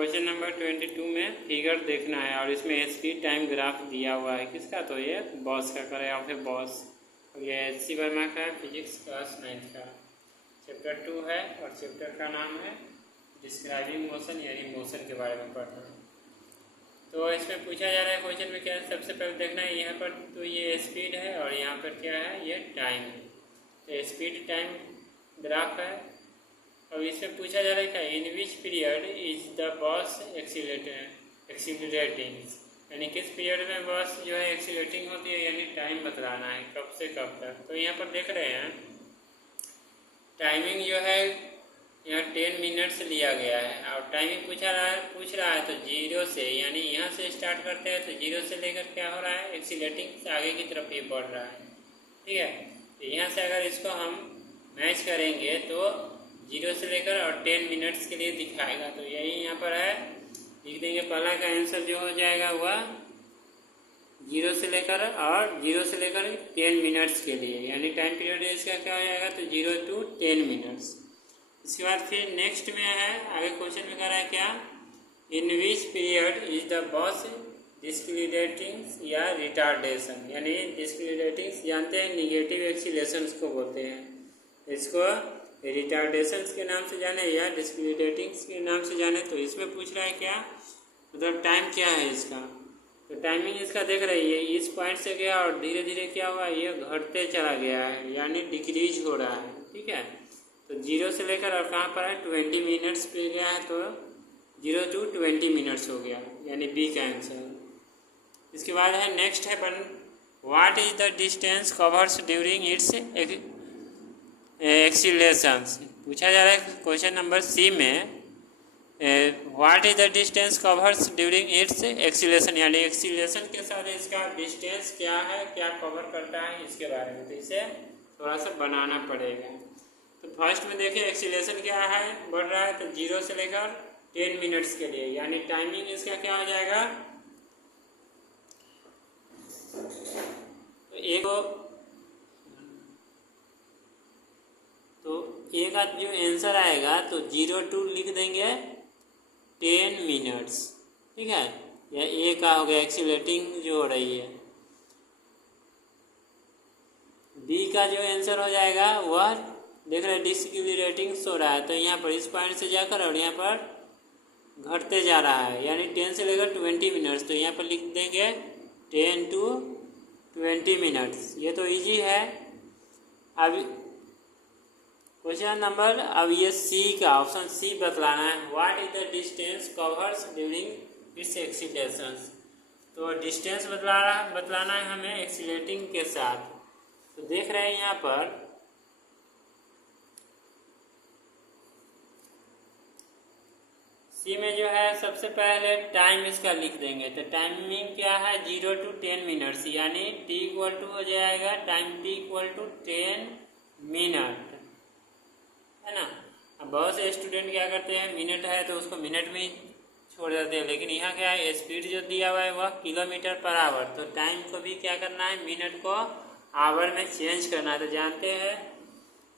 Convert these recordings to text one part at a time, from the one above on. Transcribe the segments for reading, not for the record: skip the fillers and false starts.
Question number 22 में figure देखना है और इसमें स्पीड टाइम ग्राफ दिया हुआ है किसका, तो ये बॉस का करें या फिर बॉस। और ये HC वर्मा का है, फिजिक्स क्लास 9 का चैप्टर 2 है और चैप्टर का नाम है डिस्क्राइबिंग मोशन, यानी मोशन के बारे में पढ़ना है। तो इसमें पूछा जा रहा है क्वेश्चन में क्या है, सबसे पहले देखना है यहाँ पर तो ये स्पीड है और यहाँ पर क्या है, ये टाइम है। तो स्पीड टाइम ग्राफ है। अब इसमें पूछा जा रहा है क्या, in which period is the bus accelerating, यानी किस पीरियड में बस जो है एक्सीलरेटिंग होती है, यानी टाइम बतलाना है कब से कब तक। तो यहाँ पर देख रहे हैं टाइमिंग जो है यहाँ 10 मिनट्स लिया गया है और टाइमिंग पूछ रहा है तो 0 से, यानी यहाँ से स्टार्ट करते हैं तो 0 से लेकर क्या हो रहा है, एक्सीलरेटिंग से आगे की तरफ ये बढ़ रहा है। ठीक है, तो यहाँ से अगर इसको हम मैच करेंगे तो 0 से लेकर और 10 मिनट्स के लिए दिखाएगा। तो यही यहाँ पर है, लिख देंगे। पहला का आंसर जो हो जाएगा वह 0 से लेकर 10 मिनट्स के लिए, यानी टाइम पीरियड इसका क्या हो जाएगा, तो 0 to 10 मिनट्स। इसके बाद फिर नेक्स्ट में है, आगे क्वेश्चन में कह रहा है क्या, in which period is the bus decelerating या रिटार्डेशन, यानी डिस्क्रिडेटिंग जानते हैं निगेटिव एक्सीलेशन को बोलते हैं, इसको रिटार्डेशन के नाम से जाने या डिस्क्रिडेटिंग के नाम से जाने। तो इसमें पूछ रहा है क्या, मतलब टाइम क्या है इसका, तो टाइमिंग इसका देख रही है इस पॉइंट से गया और धीरे धीरे क्या हुआ, ये घटते चला गया है, यानी डिक्रीज हो रहा है। ठीक है, तो 0 से लेकर और कहाँ पर है 20 मिनट्स पे गया है, तो 0 to 20 मिनट्स हो गया, यानी बी का आंसर। इसके बाद है नेक्स्ट है what is the distance covers during its accelerations. पूछा जा रहा है क्वेश्चन नंबर सी में what is the distance covers during its acceleration, यानी एक्सीलरेशन के साथ इसका डिस्टेंस क्या है, क्या कवर करता है, इसके बारे में। तो इसे थोड़ा सा बनाना पड़ेगा। तो फर्स्ट में देखिए एक्सीलरेशन क्या है, बढ़ रहा है, तो 0 से लेकर 10 मिनट्स के लिए, यानी टाइमिंग इसका क्या हो जाएगा, तो एक का जो आंसर आएगा तो 0 to लिख देंगे 10 मिनट्स। ठीक है, या ए का हो गया एक्सीलरेटिंग जो हो रही है। बी का जो आंसर हो जाएगा वह देख रहे हैं डिस्क्रिडेटिंग हो रहा है, तो यहाँ पर इस पॉइंट से जाकर और यहाँ पर घटते जा रहा है, यानी 10 से लेकर 20 मिनट्स। तो यहाँ पर लिख देंगे 10 to 20 मिनट्स। ये तो इजी है। अब क्वेश्चन नंबर, अब ये सी का ऑप्शन सी बतलाना है, what is the distance covers during its acceleration. तो डिस्टेंस बतलाना है हमें एक्सीलरेटिंग के साथ। तो देख रहे हैं यहाँ पर सी में जो है सबसे पहले टाइम इसका लिख देंगे। तो टाइमिंग क्या है 0 to 10 मिनट्स, यानी t इक्वल टू हो जाएगा time t equal to 10 minute, है ना। अब बहुत से स्टूडेंट क्या करते हैं, मिनट है तो उसको मिनट में ही छोड़ देते हैं, लेकिन यहाँ क्या है स्पीड जो दिया हुआ है वह किलोमीटर पर आवर। तो टाइम को भी क्या करना है, मिनट को आवर में चेंज करना है। तो जानते हैं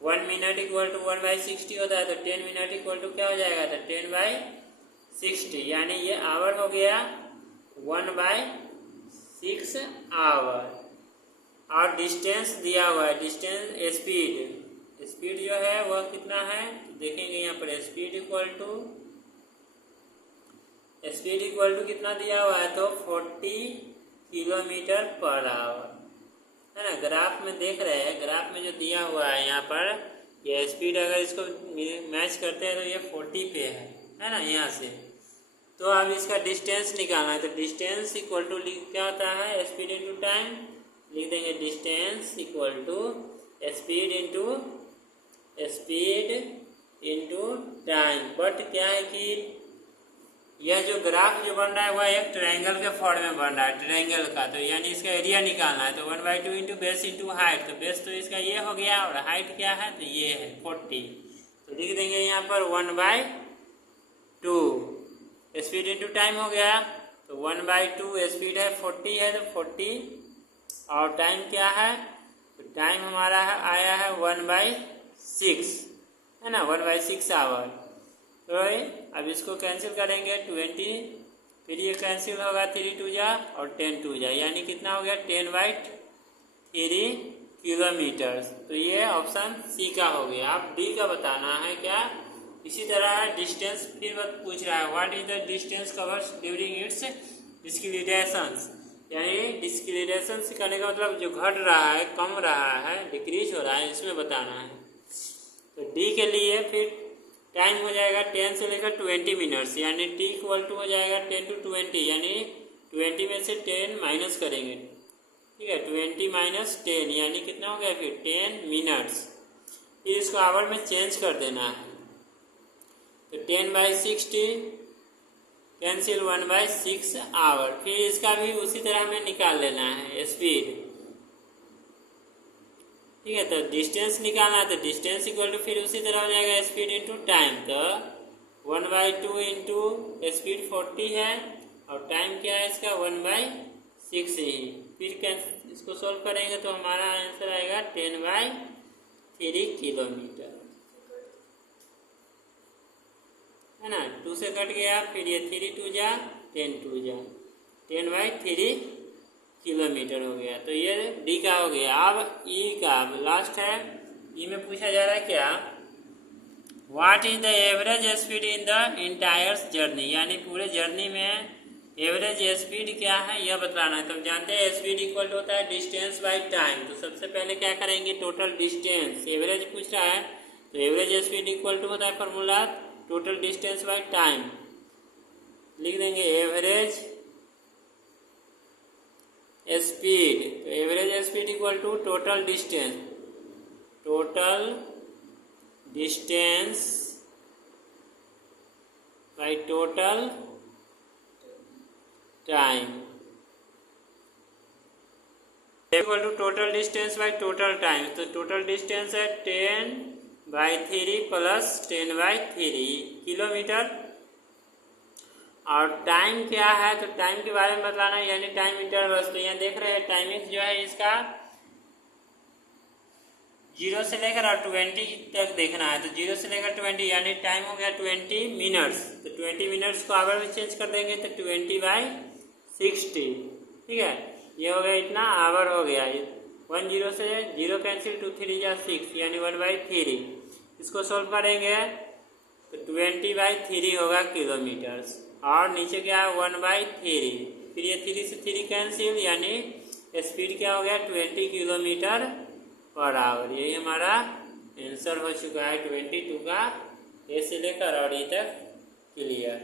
1 मिनट इक्वल टू 1/60 होता है, तो 10 मिनट इक्वल टू क्या हो जाएगा, तो 10/60, यानी ये आवर हो गया 1/6 आवर। और डिस्टेंस दिया हुआ है, डिस्टेंस स्पीड जो है वह कितना है, तो देखेंगे यहाँ पर स्पीड इक्वल टू कितना दिया हुआ है, तो 40 किलोमीटर पर आवर, है ना। ग्राफ में देख रहे हैं, ग्राफ में जो दिया हुआ है यहाँ पर ये स्पीड अगर इसको मैच करते हैं तो ये 40 पे है ना यहाँ से। तो अब इसका डिस्टेंस निकालना है, तो डिस्टेंस इक्वल टू क्या होता है, स्पीड इंटू टाइम। लिख देंगे distance equal to speed into time. But क्या है कि यह जो ग्राफ जो बन रहा है वह एक ट्रायंगल के फॉर्म में बन रहा है, ट्रायंगल का। तो यानी इसका एरिया निकालना है, तो 1/2 इंटू बेस इंटू हाइट। तो बेस तो इसका ये हो गया और हाइट क्या है, तो ये है 40। तो लिख देंगे यहाँ पर 1/2 स्पीड इंटू टाइम हो गया, तो 1/2 स्पीड है 40 है, तो 40 और टाइम क्या है, तो टाइम हमारा आया है 1/6, है ना, 1/6 आवर। तो अब इसको कैंसिल करेंगे 20, फिर ये कैंसिल होगा 3 2 जा और 10 2 जा, यानी कितना हो गया 10/3 किलोमीटर। तो ये ऑप्शन सी का हो गया। अब डी का बताना है क्या। इसी तरह डिस्टेंस फिर पूछ रहा है, what is the distance covers during its decelerations, यानी डिस्क्रिलेशन करने का मतलब जो घट रहा है, कम रहा है, डिक्रीज हो रहा है, इसमें बताना है। तो डी के लिए फिर टाइम हो जाएगा 10 से लेकर 20 मिनट्स, यानी टी इक्वल टू हो जाएगा 10 to 20, यानी 20 में से 10 माइनस करेंगे, ठीक है, 20 - 10 यानी कितना हो गया फिर 10 मिनट्स। फिर इसको आवर में चेंज कर देना है, तो 10/60 कैंसिल 1/6 आवर। फिर इसका भी उसी तरह हमें निकाल लेना है स्पीड, ठीक है। तो डिस्टेंस निकालना है, तो डिस्टेंस इक्वल टू फिर उसी तरह हो जाएगा स्पीड इंटू टाइम। तो 1/2 इंटू स्पीड 40 है और टाइम क्या है इसका 1/6 ही। फिर इसको सोल्व करेंगे तो हमारा आंसर आएगा 10/3 किलोमीटर, है ना। 2 से कट गया, फिर ये 3 2 जा 10 2 जा, 10/3 किलोमीटर हो गया। तो ये डी का हो गया। अब ई का लास्ट है। ई में पूछा जा रहा है क्या, what is the average speed in the entire journey, यानी पूरे जर्नी में एवरेज स्पीड क्या है यह बताना है। तो हम जानते हैं स्पीड इक्वल टू होता है डिस्टेंस बाय टाइम। तो सबसे पहले क्या करेंगे, टोटल डिस्टेंस, एवरेज पूछ रहा है तो एवरेज स्पीड इक्वल टू होता है formula total distance by time. लिख देंगे एवरेज स्पीड, तो average speed equal to total distance, total distance by total time equal to total distance by total time. तो टोटल डिस्टेंस है 10/3 plus 10/3 kilometre, और time क्या है, तो टाइम के बारे में बताना है, यानी टाइम इंटरवल्स। तो यहाँ देख रहे हैं टाइमिंग जो है इसका 0 से लेकर और 20 तक देखना है। तो 0 से लेकर 20 यानी टाइम हो गया 20 मिनट्स। तो 20 मिनट्स को आवर में चेंज कर देंगे तो 20/60, ठीक है। ये हो गया इतना आवर हो गया। 1 0 से 0 कैंसिल, 2 3 जा 6 यानी 1/3। इसको सोल्व करेंगे तो 20/3 होगा किलोमीटर्स, और नीचे क्या है 1/3। फिर ये 3 से 3 कैंसिल, यानी स्पीड क्या हो गया 20 किलोमीटर पर आवर। यही हमारा आंसर हो चुका है 22 का ए से लेकर और ई तक क्लियर।